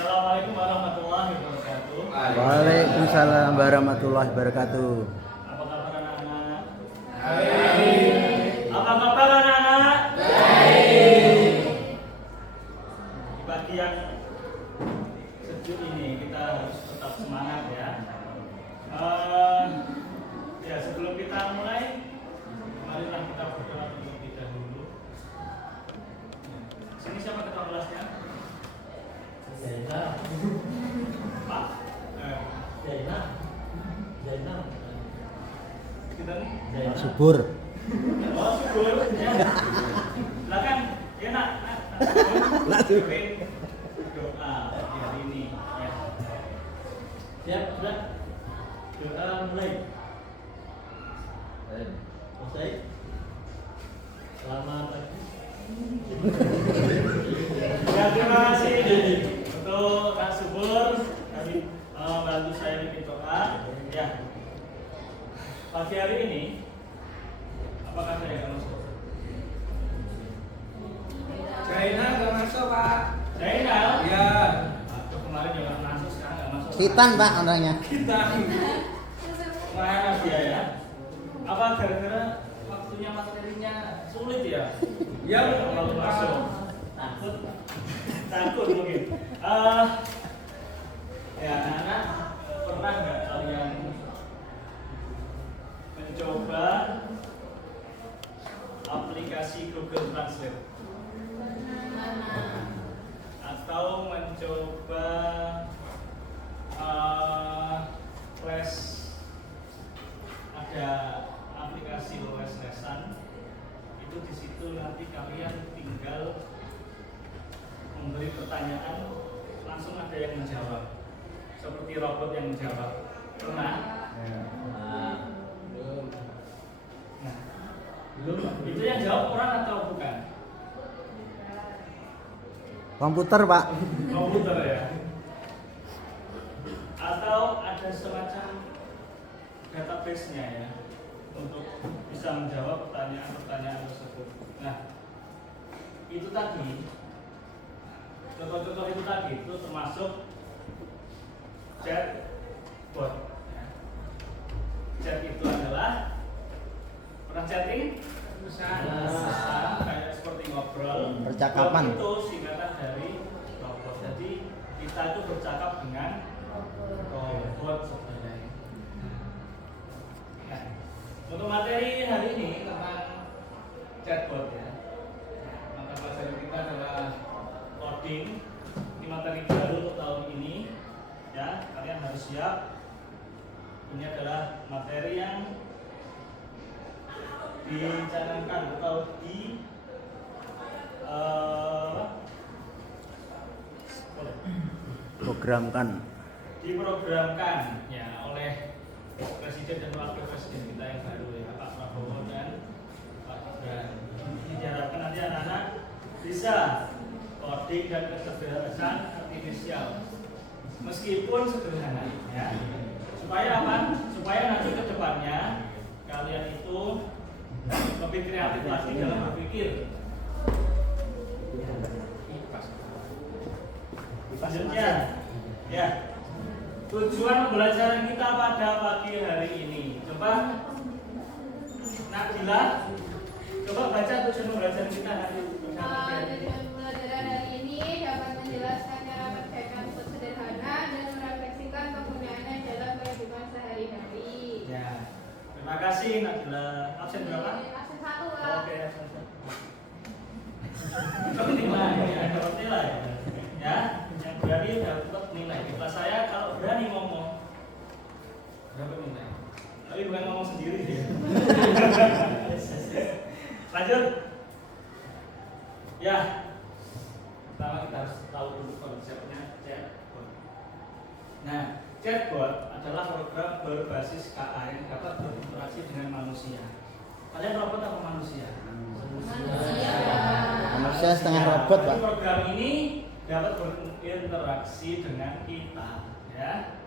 Assalamualaikum warahmatullahi wabarakatuh. Waalaikumsalam warahmatullahi wabarakatuh. Apa kabar anak-anak? Baik. Apa kabar anak-anak? Baik. Di pagi yang sejuk ini kita harus tetap semangat ya. Ya sebelum kita mulai, marilah kita berdoa terlebih dahulu. Sini siapa ketua kelasnya? Zainal. Pak. Zainal. Kita nih. Zainal. Subur. Oh syukur. Ya. Lah kan enak. Lah, tuh. Doa pagi hari ini. Ya. Siap, sudah. Doa mulai. Selesai. Selamat pagi. Ya, terima kasih untuk Kak Subur tadi bantu saya bikin doa. Ya. Pagi hari ini apakah saya akan masuk? Zainal nggak masuk Pak. Zainal? Iya. Aduh, kemarin juga masuk, sekarang nggak masuk. Titan Pak orangnya. Kita. Mana dia ya? Apa gara-gara waktunya materinya sulit ya? Ya, kalau masuk takut mungkin. Ya anak-anak, pernah nggak kalian mencoba aplikasi Google Translate atau mencoba les, ada aplikasi les-lesan itu di situ nanti kalian tinggal memberi pertanyaan langsung ada yang menjawab seperti robot yang menjawab. Pernah? Belum. Nah, belum. Itu yang jawab orang atau bukan? Komputer Pak. Komputer ya. Atau ada semacam database-nya ya untuk bisa menjawab pertanyaan-pertanyaan tersebut. Nah, itu tadi, contoh-contoh itu tadi itu termasuk chatbot. Chat itu adalah pernah chatting? Pesan kayak seperti ngobrol. Percakapan. Bot itu singkatan dari robot. Jadi kita itu bercakap dengan robot sebenarnya. Nah, untuk materi hari ini tentang chatbot ya. Mata pelajaran kita adalah coding. Ini materi baru untuk tahun ini. Ya, kalian harus siap. Ini adalah materi yang dicanangkan atau diprogramkan ya oleh Presiden dan Wakil Presiden kita yang baru ya, Pak Prabowo dan Pak Gibran. Ini diharapkan nanti anak-anak bisa coding dan kesederhanaan artifisial meskipun sederhana ya. Supaya apa? Supaya nanti ke depannya kalian itu lebih kreatif lagi dalam berpikir. Selanjutnya, ya, tujuan pembelajaran kita pada pagi hari ini. Coba, Nabila, coba baca tujuan pembelajaran kita hari ini. Tujuan pembelajaran hari ini dapat menjelaskan cara kerjakan untuk sederhana dan merefleksikan penggunaannya dalam kehidupan sehari-hari. Ya, terima kasih Nabila. Absen berapa? Absen 1 Pak. Oke, absen 1. Dapat nilai, ya, dapat nilai. Ya, yang berani dapat nilai. Di kelas saya kalau berani ngomong dapat nilai. Tapi bukan ngomong sendiri ya. Lanjut. Ya, pertama kita harus tahu dulu konsepnya chatbot. Nah, chatbot adalah program berbasis KA yang dapat berinteraksi dengan manusia. Kalian robot atau manusia? Manusia setengah robot Pak. Jadi program ini dapat berinteraksi dengan kita, ya.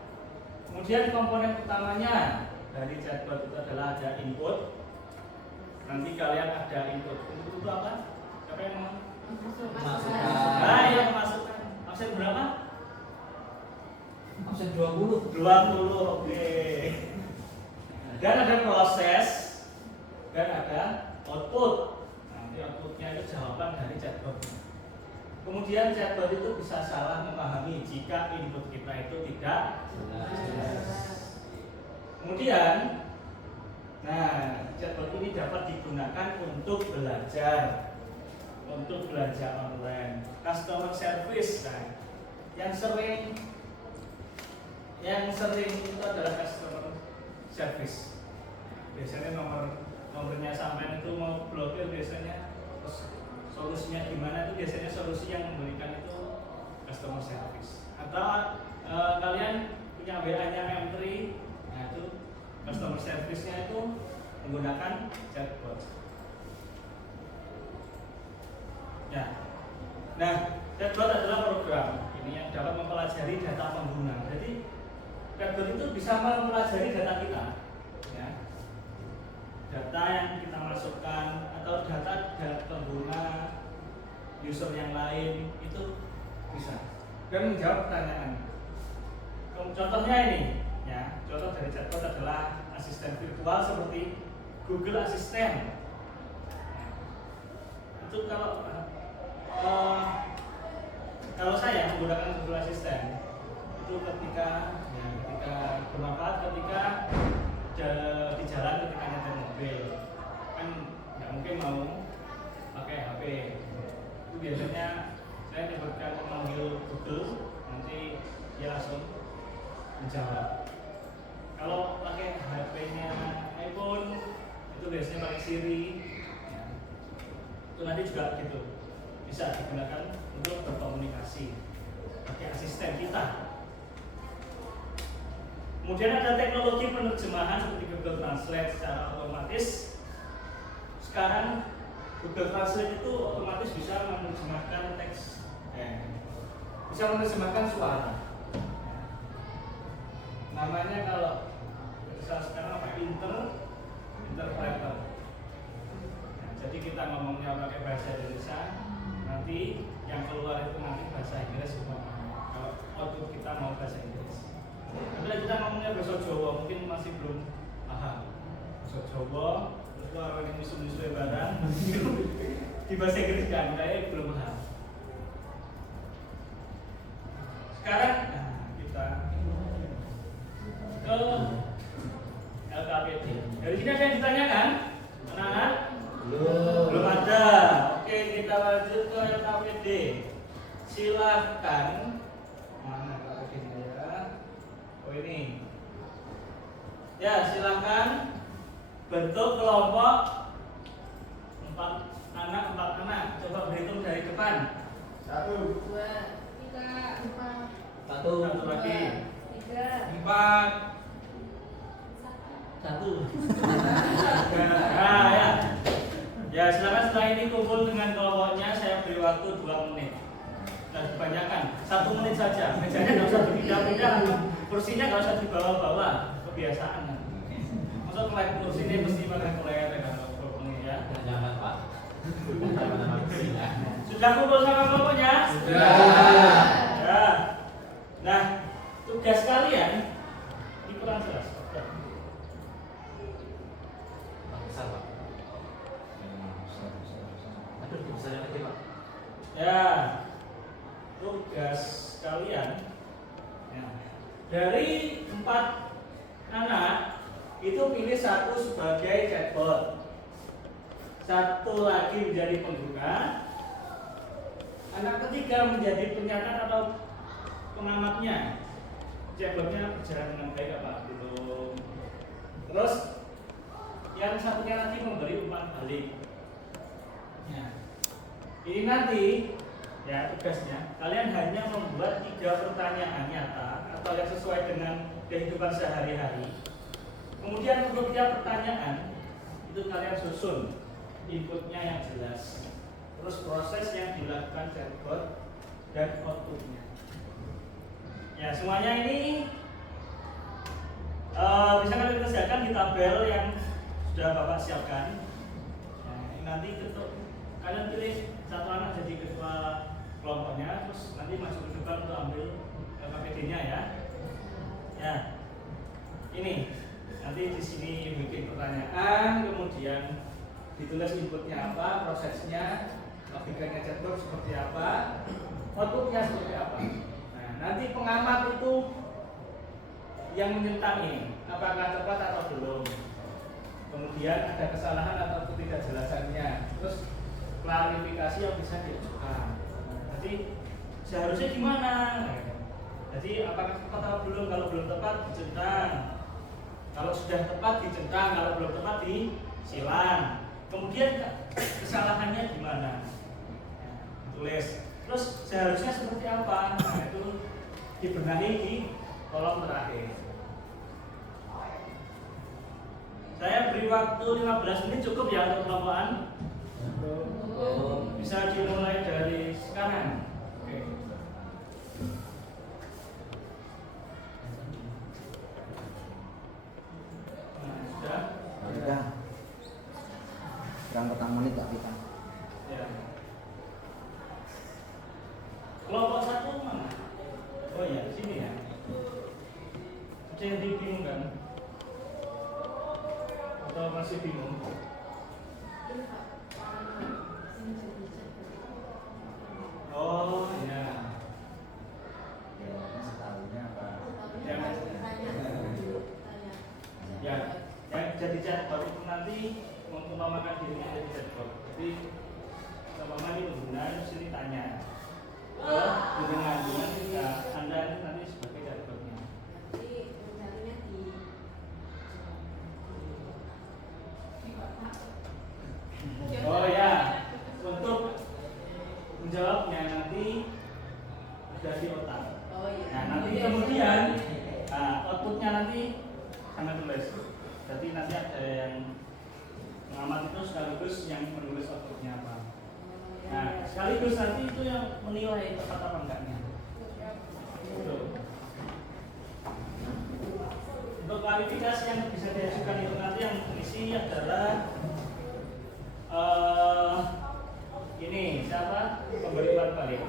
Kemudian komponen utamanya dari chatbot itu adalah ada input. Nanti kalian ada input. Input itu apa? Siapa yang mau? Masukan. Nah, yang masukkan. Absen berapa? Absen 20. 20, oke. Dan ada proses dan ada output. Nanti outputnya itu jawaban dari chatbot. Kemudian chatbot itu bisa salah memahami jika input kita itu tidak jelas. Kemudian, nah chatbot ini dapat digunakan untuk belajar online, customer service. Nah, yang sering itu adalah customer service. Biasanya nomornya sampai itu mau blokir biasanya, terus solusinya gimana itu biasanya solusi yang memberikan itu customer service. Atau kalian punya WA-nya M3, nah itu customer service-nya itu menggunakan chatbot. Ya. Nah, chatbot adalah program ini yang dapat mempelajari data pengguna. Jadi chatbot itu bisa mempelajari data kita, ya. Data yang kita masukkan atau data pengguna user yang lain itu bisa dan menjawab pertanyaan. Contohnya ini, ya. Contoh dari chatbot adalah asisten virtual seperti Google Assistant. Itu kalau saya menggunakan Google Assistant itu ketika bermanfaat ketika di jalan ketika nyetir mobil, kan nggak mungkin mau pakai HP. Itu biasanya saya coba memanggil Google, nanti dia langsung menjawab. Kalau pakai HP-nya iPhone itu biasanya pakai Siri, ya. Itu nanti juga gitu bisa digunakan untuk berkomunikasi pakai asisten kita. Kemudian ada teknologi penerjemahan seperti Google Translate secara otomatis. Sekarang Google Translate itu otomatis bisa menerjemahkan teks, bisa menerjemahkan suara. Namanya kalau sekarang apa? Interpreter. Nah, jadi kita ngomongnya pakai bahasa Indonesia, nanti yang keluar itu nanti bahasa Inggris semua. Kalau output kita mau bahasa Inggris. Tapi kita ngomongnya bahasa Jawa mungkin masih belum paham. Bahasa Jawa, terus orang yang misu-misu barang di bahasa Inggris kan kayak belum paham. Sekarang kita ke LKPD. Dari sini ada yang ditanyakan, anak-anak? Belum ada. Oke, kita lanjut ke LKPD. Silahkan. Mana LKPD ya? Oh ini. Ya, silahkan bentuk kelompok 4 anak. Coba berhitung dari depan. 1, 2, 3, 4, Satu. Satu lagi. 3, 4. 1. Nah, ya. Ya, silakan setelah ini kumpul dengan kelompoknya. Saya beri waktu 2 menit. Nah, kebanyakan 1 menit saja. Mejanya nggak usah dipindah-pindah, kursinya nggak usah dibawa-bawa. Kebiasaan. Masuk ke kursinya mesti pakai koleer kalau ini ya. Jangan Pak. Sudah kumpul sama kelompoknya? Sudah. Ya. Nah, tugas kalian ini kurang jelas. Besar Pak. Aduh, besar lagi Pak. Ya, tugas kalian ya, dari 4 anak itu pilih 1 sebagai chatbot, 1 lagi menjadi pengguna, anak ketiga menjadi pencatat atau pengamatnya. Chatbotnya berjalan dengan baik apa belum. Terus yang satunya nanti memberi umpan balik. Ya. Ini nanti ya tugasnya kalian hanya membuat 3 pertanyaan nyata atau yang sesuai dengan kehidupan sehari-hari. Kemudian untuk tiap pertanyaan itu kalian susun inputnya yang jelas, terus proses yang dilakukan chatbot dan outputnya. Ya semuanya ini bisa kalian kerjakan di tabel yang sudah Bapak siapkan. Nah, ini nanti kalian pilih 1 anak jadi ketua kelompoknya, terus nanti masuk ke depan untuk ambil LKPD-nya ya. Nah, ini nanti di sini bikin pertanyaan, kemudian ditulis inputnya apa, prosesnya, logikanya chatbot seperti apa, outputnya seperti apa. Nah, nanti pengamat itu yang menyentang ini, apakah tepat atau belum. Kemudian ada kesalahan atau ketidakjelasannya, terus klarifikasi yang bisa diajukan. Jadi seharusnya gimana? Jadi apakah tepat atau belum? Kalau belum tepat dicentang. Kalau sudah tepat dicentang, kalau belum tepat disilang. Kemudian kesalahannya gimana? Tulis. Terus seharusnya seperti apa? Nah, itu dibenahi di kolom terakhir. Saya beri waktu 15 menit cukup ya untuk kelompokan. Bisa dimulai dari sekarang. Oke. Nah, sudah. Sudah. Kurang petang menit tak kita. Ya. Kelompok satu mana? Oh ya, sini ya. Ada yang bingung kan? Atau masih bingung? Oh ya. Ya, yang jadi chatbot itu nanti mengumpamakan dirinya jadi chatbot. Jadi sama ini penggunaan sini tanya. Dengan juga Anda nanti sebagai chatbotnya. Oh ya, untuk menjawabnya nanti ada di otak. Nah, nanti kemudian outputnya nanti akan tulis. Jadi nanti ada yang pengamat itu sekaligus yang menulis outputnya apa. Nah, sekaligus nanti itu yang menilai tepat apa enggaknya. Gitu. Untuk klarifikasi yang bisa diajukan itu nanti yang mengisi adalah ini siapa pemberi umpan balik.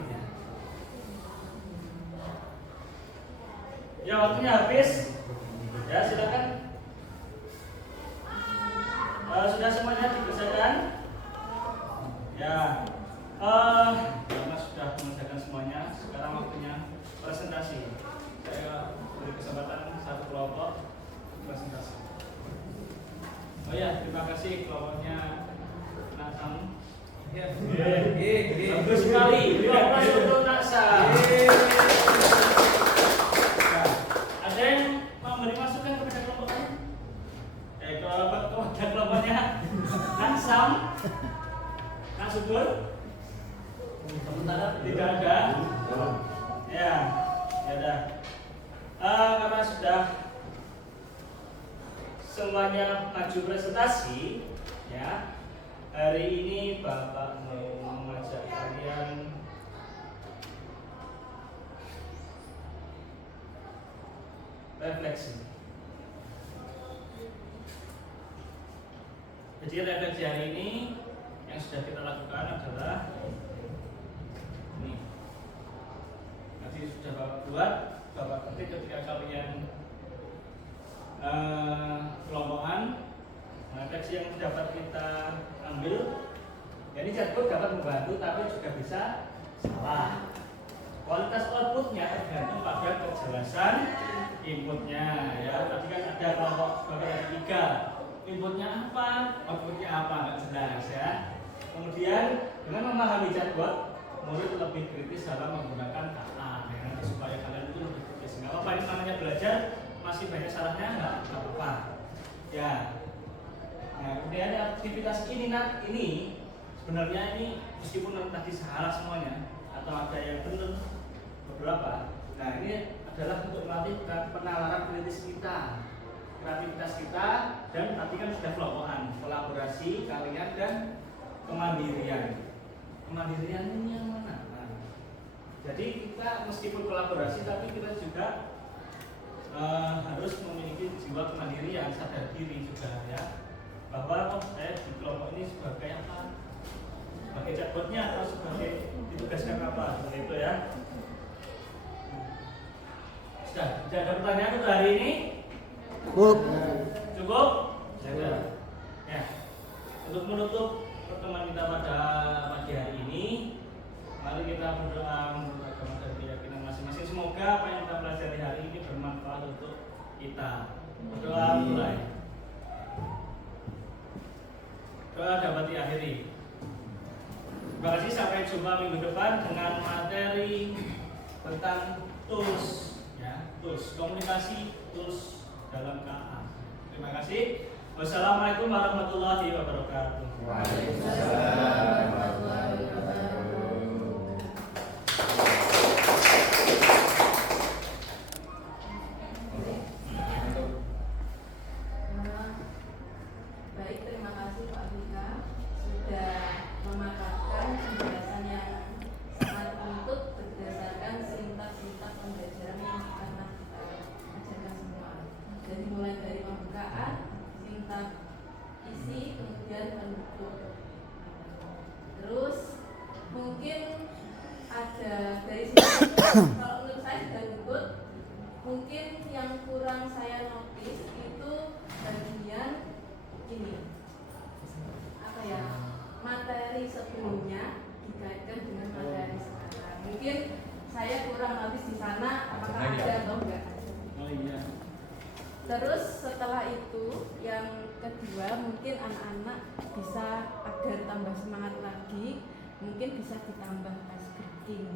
Ya waktunya habis. Ya silakan. Sudah semuanya dikerjakan? Ya. Karena sudah mengerjakan semuanya, sekarang waktunya presentasi. Saya beri kesempatan satu kelompok presentasi. Oh ya, terima kasih kelompoknya Nasam. Bagus sekali. Terima kasih untuk Nasam. Ada yang memberi masukan kepada kelompok lain? Kepada kelompoknya Nasam, Nak Subur? Sementara tidak ada. Ya, ada. Karena sudah semuanya maju presentasi, ya. Hari ini Bapak mau mengajak kalian refleksi. Jadi refleksi hari ini yang sudah kita lakukan adalah ini. Nanti sudah Bapak buat, Bapak ketik ketika kalian kelompokan. Refleksi yang dapat kita ambil, ya ini chatbot dapat membantu, tapi juga bisa salah. Kualitas outputnya tergantung pada kejelasan inputnya. Ya, tadi kan ada kelompok sebagai ada 3. Inputnya apa, outputnya apa, nggak jelas ya. Kemudian dengan memahami chatbot, murid lebih kritis dalam menggunakan kata, ya, nanti supaya kalian itu lebih kritis. Nggak apa-apa, ini namanya belajar, masih banyak salahnya nggak apa-apa. Ya. Nah, kemudian aktivitas ini sebenarnya ini meskipun tadi salah semuanya atau ada yang benar beberapa. Nah, ini adalah untuk melatih penalaran kritis kita, kreativitas kita, dan tadi kan sudah kelompokan, kolaborasi kalian dan kemandirian. Kemandirian ini yang mana? Nah, jadi kita meskipun kolaborasi, tapi kita juga harus memiliki jiwa kemandirian, sadar diri juga ya. Bahwa saya di kelompok ini sebagai apa? Sebagai chatbotnya atau sebagai ditugaskan apa? Seperti itu ya. Sudah, tidak ada pertanyaan untuk hari ini? Cukup. Cukup? Sudah. Ya. Untuk menutup pertemuan kita pada pagi hari ini, mari kita berdoa menurut agama dan keyakinan masing-masing. Semoga apa yang kita pelajari hari ini bermanfaat untuk kita. Berdoa mulai. Doa dapat diakhiri. Terima kasih, sampai jumpa minggu depan dengan materi tentang tools, ya, tools komunikasi, tools dalam KA. Terima kasih. Wassalamualaikum warahmatullahi wabarakatuh. Waalaikumsalam warahmatullahi wabarakatuh. Baik, terima kasih Pak Vika sudah memaparkan penjelasan yang sangat runtut berdasarkan sintaks-sintaks pembelajaran yang pernah kita ajarkan semua. Jadi mulai dari pembukaan, sintaks isi, kemudian penutup. Terus mungkin ada dari sini kalau menurut saya sudah runtut. Mungkin yang kurang saya notice itu bagian ini apa ya, materi sebelumnya dikaitkan dengan materi sekarang. Mungkin saya kurang notice di sana, apakah ada atau enggak. Oh iya. Terus setelah itu yang kedua, mungkin anak-anak bisa agar tambah semangat lagi, mungkin bisa ditambah ice breaking.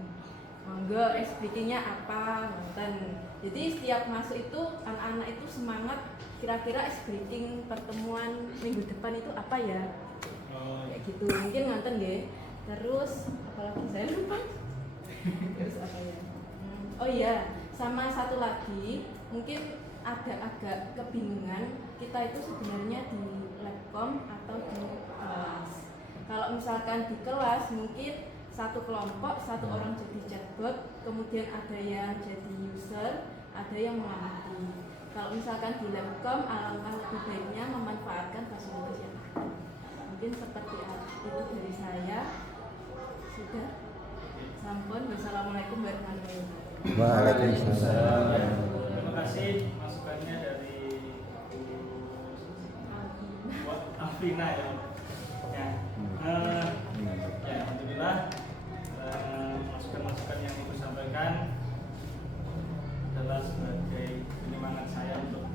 Monggo ice breakingnya apa? Nonton. Jadi setiap masuk itu anak-anak itu semangat. Kira-kira ice breaking pertemuan minggu depan itu apa ya? Oh, Kayak gitu. Mungkin nonton ya. Terus apalagi saya lupa. Terus apa ya? Oh iya, sama satu lagi, mungkin agak kebingungan kita itu sebenarnya di labcom atau di kelas. Kalau misalkan di kelas mungkin satu kelompok, satu orang jadi chatbot, kemudian ada yang jadi user, ada yang mengamati. Kalau misalkan di labcom, alangkah lebih baiknya memanfaatkan fasilitas yang ada. Mungkin seperti itu dari saya. Sudah. Sampun. Wassalamualaikum warahmatullahi wabarakatuh. Waalaikumsalam. terima kasih masukannya dari Bu Alvina ya. Ya, ya alhamdulillah masukan-masukan yang Ibu sampaikan adalah sebagai penyemangat saya untuk